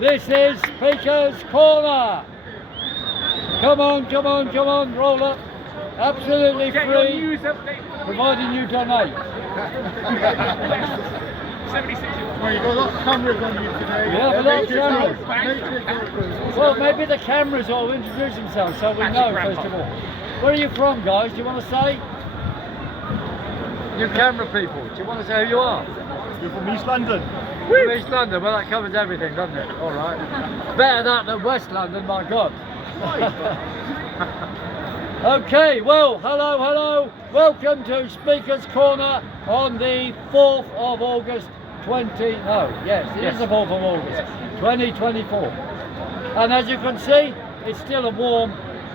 This is Speaker's Corner. Come on, come on, come on, roll up. Absolutely free, providing you donate. 76. Well, you've got a lot of cameras on you today. Yeah, a lot of cameras. Well, maybe the cameras will introduce themselves so we know, first of all. Where are you from, guys? Do you want to say? You camera people, do you want to say who you are? You're from East London. From East London, well that covers everything, doesn't it? All right. Better that than West London, my God. Okay, well, hello, hello. Welcome to Speaker's Corner on the 4th of August, it is the 4th of August, 2024. And as you can see, it's still a warm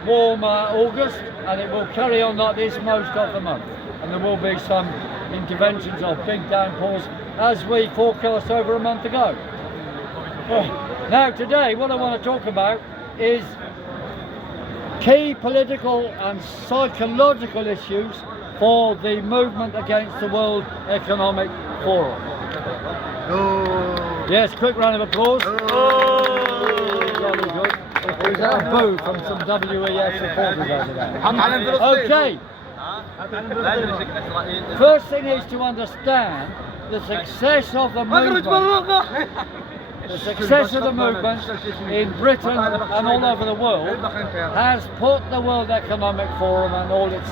August, and it will carry on like this most of the month. And there will be some interventions of big downpours as we forecast over a month ago. Now today, what I want to talk about is key political and psychological issues for the movement against the World Economic Forum. Oh. Yes, quick round of applause. Very good. Was that a boo from some WEF supporters over there? Okay. First thing is to understand the success of the movement. The success of the movement in Britain and all over the world has put the World Economic Forum and all its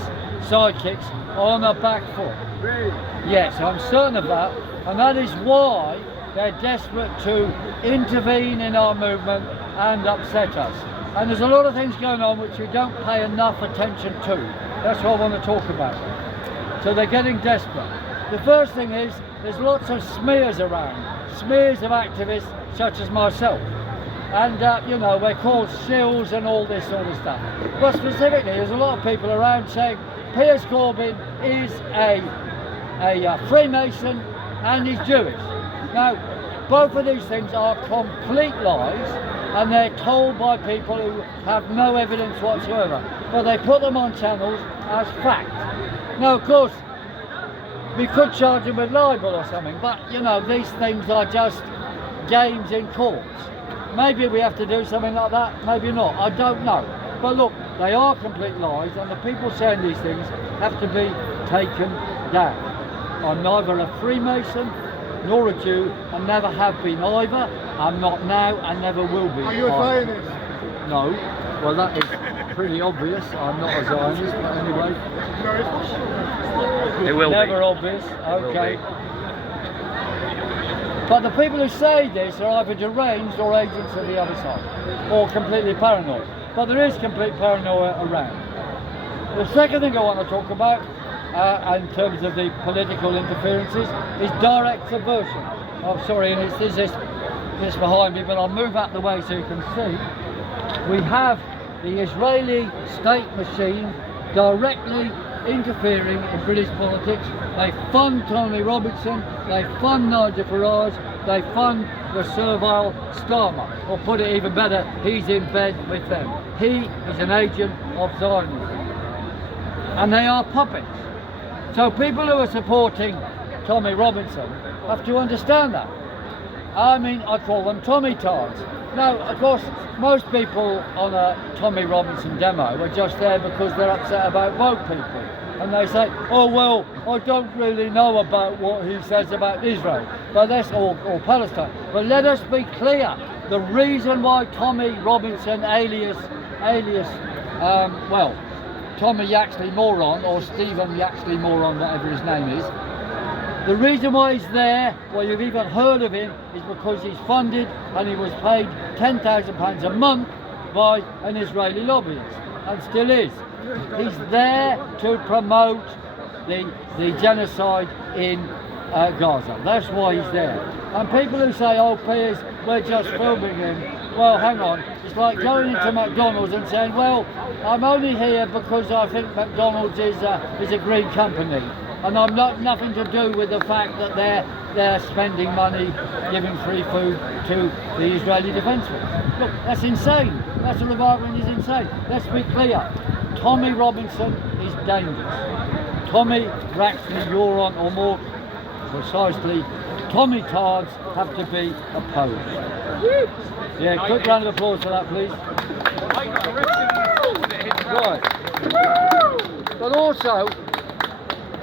sidekicks on a back foot. Yes, I'm certain of that, and that is why they're desperate to intervene in our movement and upset us. And there's a lot of things going on which we don't pay enough attention to. That's what I want to talk about. So they're getting desperate. The first thing is, there's lots of smears around, smears of activists such as myself. And you know, we're called shills and all this sort of stuff. But specifically, there's a lot of people around saying Piers Corbyn is a Freemason and he's Jewish. Now, both of these things are complete lies, and they're told by people who have no evidence whatsoever. But they put them on channels as fact. Now, of course, we could charge him with libel or something, but you know, these things are just games in courts. Maybe we have to do something like that, maybe not, I don't know. But look, they are complete lies, and the people saying these things have to be taken down. I'm neither a Freemason nor a Jew, and never have been either. I'm not now and never will be. Are you a Zionist? No. Well, that is pretty obvious. I'm not a Zionist, but anyway. No, it will never be. Obvious. Okay. But the people who say this are either deranged or agents of the other side, or completely paranoid. But there is complete paranoia around. The second thing I want to talk about, in terms of the political interferences, is direct subversion. Oh, sorry, and it's this behind me, but I'll move out the way so you can see. We have the Israeli state machine directly interfering in British politics. They fund Tony Robinson, they fund Nigel Farage, they fund the servile Starmer. Or put it even better, he's in bed with them. He is an agent of Zionism. And they are puppets. So people who are supporting Tommy Robinson have to understand that. I mean, I call them Tommy Tards. Now, of course, most people on a Tommy Robinson demo are just there because they're upset about woke people. And they say, oh well, I don't really know about what he says about Israel, but that's or Palestine. But let us be clear, the reason why Tommy Robinson alias Tommy Yaxley Moron, or Stephen Yaxley Moron, whatever his name is, the reason why he's there, well, you've even heard of him, is because he's funded and he was paid £10,000 a month by an Israeli lobbyist, and still is. He's there to promote the genocide in Gaza. That's why he's there. And people who say, oh Piers, we're just filming him, well hang on, it's like going into McDonald's and saying, well, I'm only here because I think McDonald's is a green company, and I'm nothing to do with the fact that they're spending money giving free food to the Israeli Defence Force. Look, that's insane. That's what the argument is insane. Let's be clear. Tommy Robinson is dangerous. Tommy Yaxley Moron, or more precisely Tommy Tards have to be opposed. Yeah, quick round of applause for that, please. Right. But also,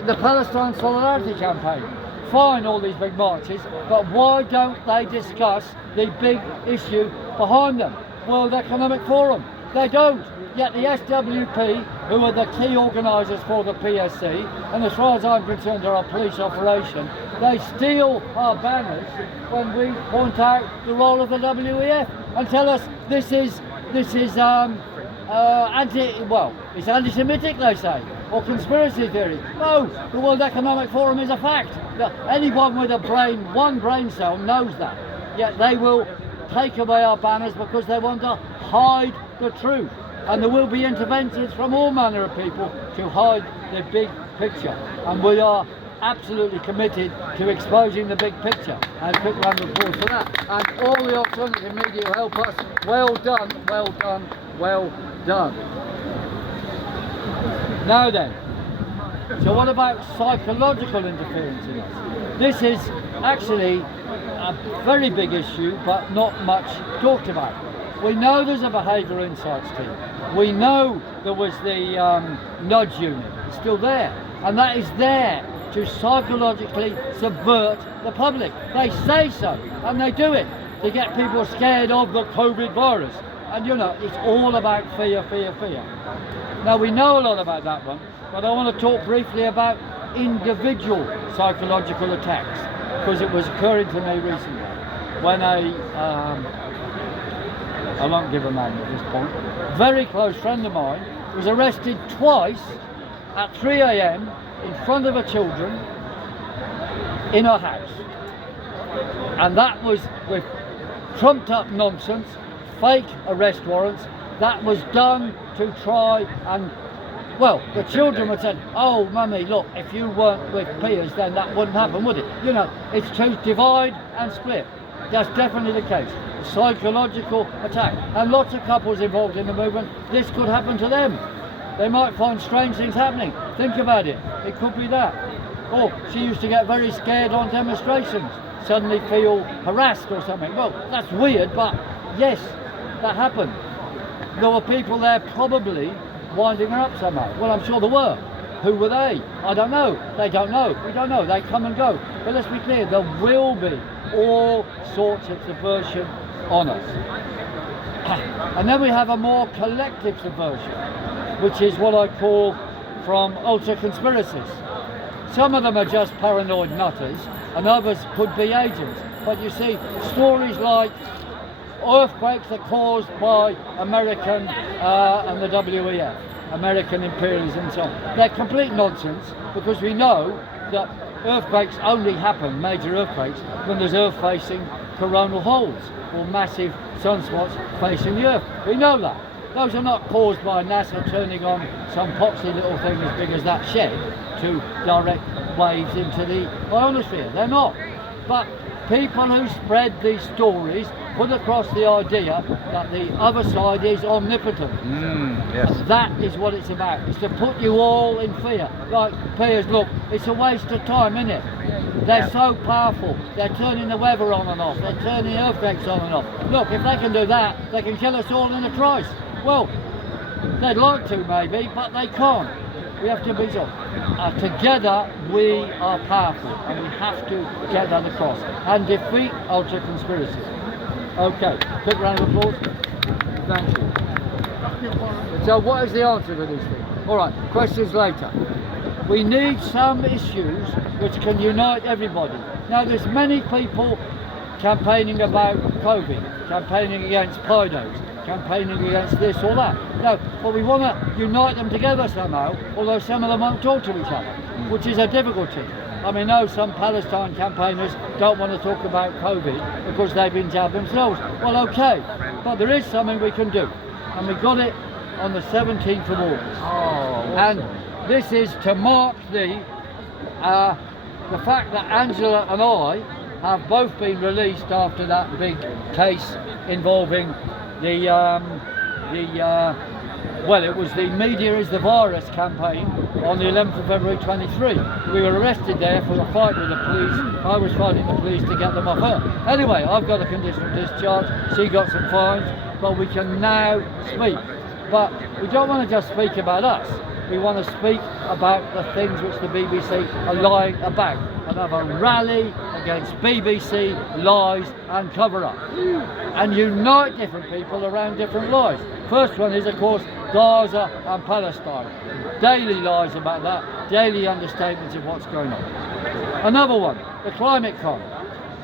the Palestine Solidarity Campaign. Fine, all these big marches, but why don't they discuss the big issue behind them? World Economic Forum. They don't. Yet the SWP, who are the key organisers for the PSC, and as far as I'm concerned are our police operation, they steal our banners when we point out the role of the WEF and tell us this is it's anti-Semitic, they say, or conspiracy theory. No, the World Economic Forum is a fact. Anyone with a brain, one brain cell, knows that. Yet they will take away our banners because they want to hide the truth. And there will be interventions from all manner of people to hide the big picture. And we are absolutely committed to exposing the big picture. And quick round of applause for that. And all the alternative media will help us. Well done, well done, well done. Now then, so what about psychological interference in us? This is actually a very big issue, but not much talked about. We know there's a behavioural insights team. We know there was the nudge unit. It's still there. And that is there to psychologically subvert the public. They say so, and they do it to get people scared of the COVID virus. And you know, it's all about fear, fear, fear. Now we know a lot about that one, but I want to talk briefly about individual psychological attacks, because it was occurring to me recently when I won't give a name at this point, very close friend of mine was arrested twice at 3 AM in front of her children in her house. And that was with trumped up nonsense, fake arrest warrants. That was done to try and, well, the children would say, oh mummy, look, if you weren't with Piers then that wouldn't happen, would it? You know, it's to divide and split. That's definitely the case. Psychological attack. And lots of couples involved in the movement, this could happen to them. They might find strange things happening. Think about it. It could be that. Or she used to get very scared on demonstrations, suddenly feel harassed or something. Well, that's weird, but yes, that happened. There were people there probably winding her up somehow. Well, I'm sure there were. Who were they? I don't know. They don't know. We don't know. They come and go. But let's be clear, there will be all sorts of subversion on us. And then we have a more collective subversion, which is what I call from ultra conspiracies. Some of them are just paranoid nutters, and others could be agents. But you see, stories like earthquakes are caused by American and the WEF, American imperialism and so on. They're complete nonsense, because we know that earthquakes only happen, major earthquakes, when there's earth-facing coronal holes or massive sunspots facing the earth. We know that. Those are not caused by NASA turning on some poxy little thing as big as that shed to direct waves into the ionosphere. They're not. But people who spread these stories put across the idea that the other side is omnipotent. Yes. And that is what it's about. It's to put you all in fear. Like Piers, look, it's a waste of time, isn't it? They're so powerful. They're turning the weather on and off. They're turning earthquakes on and off. Look, if they can do that, they can kill us all in a trice. Well, they'd like to maybe, but they can't. We have to be so. Together we are powerful, and we have to get that across and defeat ultra conspiracy. Okay, quick round of applause. Thank you. So what is the answer to these things? All right, questions later. We need some issues which can unite everybody. Now there's many people campaigning about COVID, campaigning against pedos, campaigning against this or that. No, but we want to unite them together somehow, although some of them won't talk to each other, which is a difficulty. I mean, I know some Palestine campaigners don't want to talk about COVID because they've been jabbed themselves. Well, okay, but there is something we can do, and we got it on the 17th of August. Oh, awesome. And this is to mark the fact that Angela and I have both been released after that big case involving the Well, it was the Media is the Virus campaign on the 11th of February 23. We were arrested there for a fight with the police. I was fighting the police to get them off her. Anyway, I've got a conditional discharge. She got some fines, but we can now speak. But we don't want to just speak about us. We want to speak about the things which the BBC are lying about and have a rally against BBC lies and cover-up and unite different people around different lies. First one is, of course, Gaza and Palestine. Daily lies about that, daily understatements of what's going on. Another one, the climate con.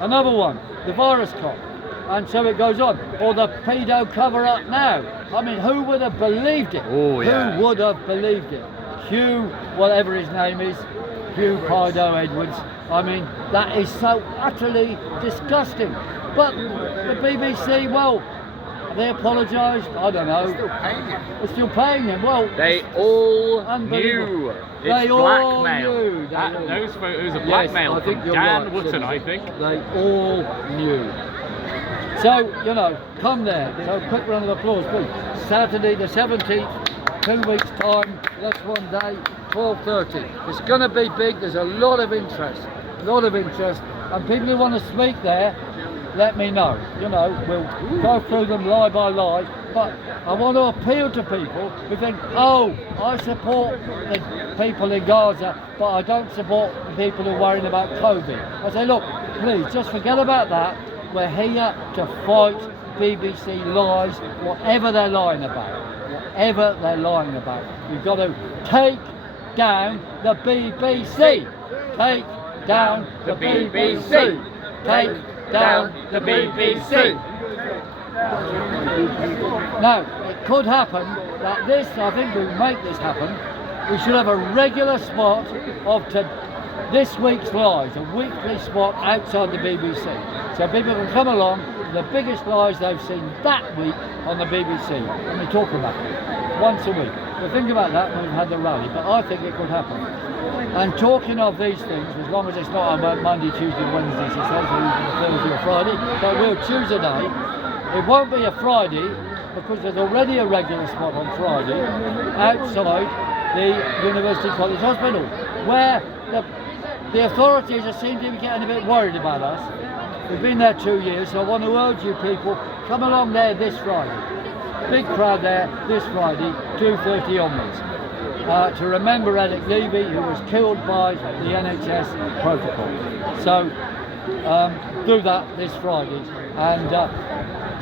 Another one, the virus con. And so it goes on. Or the pedo cover-up now. I mean, who would have believed it? Oh, yeah. Who would have believed it? Hugh, whatever his name is, Hugh Pido Edwards. I mean, that is so utterly disgusting. But the BBC, well, they apologised. I don't know. They're still paying him. Well, they all unbelievable. knew. They It's all blackmail. knew. Those photos are blackmail Yes, I think from you're Dan right, Wootton, Sidney. I think. They all knew. So, you know, come there. So, quick round of applause, please. Saturday the 17th, 2 weeks' time, less one day, 12:30. It's going to be big. There's a lot of interest. And people who want to speak there, let me know. You know, we'll go through them lie by lie. But I want to appeal to people who think, oh, I support the people in Gaza, but I don't support the people who are worrying about Corbyn. I say, look, please, just forget about that. We're here to fight BBC lies, whatever they're lying about. Whatever they're lying about. You've got to take down the BBC. Take down the BBC. Take down the BBC. Now, it could happen that I think we'll make this happen. We should have a regular spot of this week's lies, a weekly spot outside the BBC. So people can come along with the biggest lies they've seen that week on the BBC, and we talk about it once a week. We'll think about that when we've had the rally, but I think it could happen. And talking of these things, as long as it's not on Monday, Tuesday, Wednesday, she says, or even Thursday or Friday, but we'll choose a day. It won't be a Friday, because there's already a regular spot on Friday outside the University College Hospital, where the authorities seem to be getting a bit worried about us. We've been there 2 years, so I want to urge you people, come along there this Friday. Big crowd there this Friday, 2:30 onwards. To remember Alec Levy, who was killed by the NHS protocol. So do that this Friday and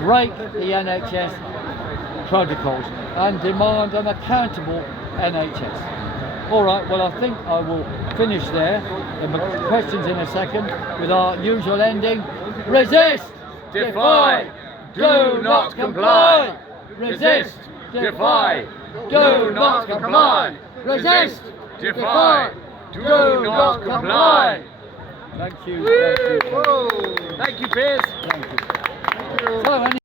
break the NHS protocols and demand an accountable NHS. All right, well, I think I will finish there. There are questions in a second with our usual ending. Resist, Defy, do not comply. Resist, Defy, do not comply. Resist, Defy, do not comply. Thank you. Thank you, Piers. Thank you. So,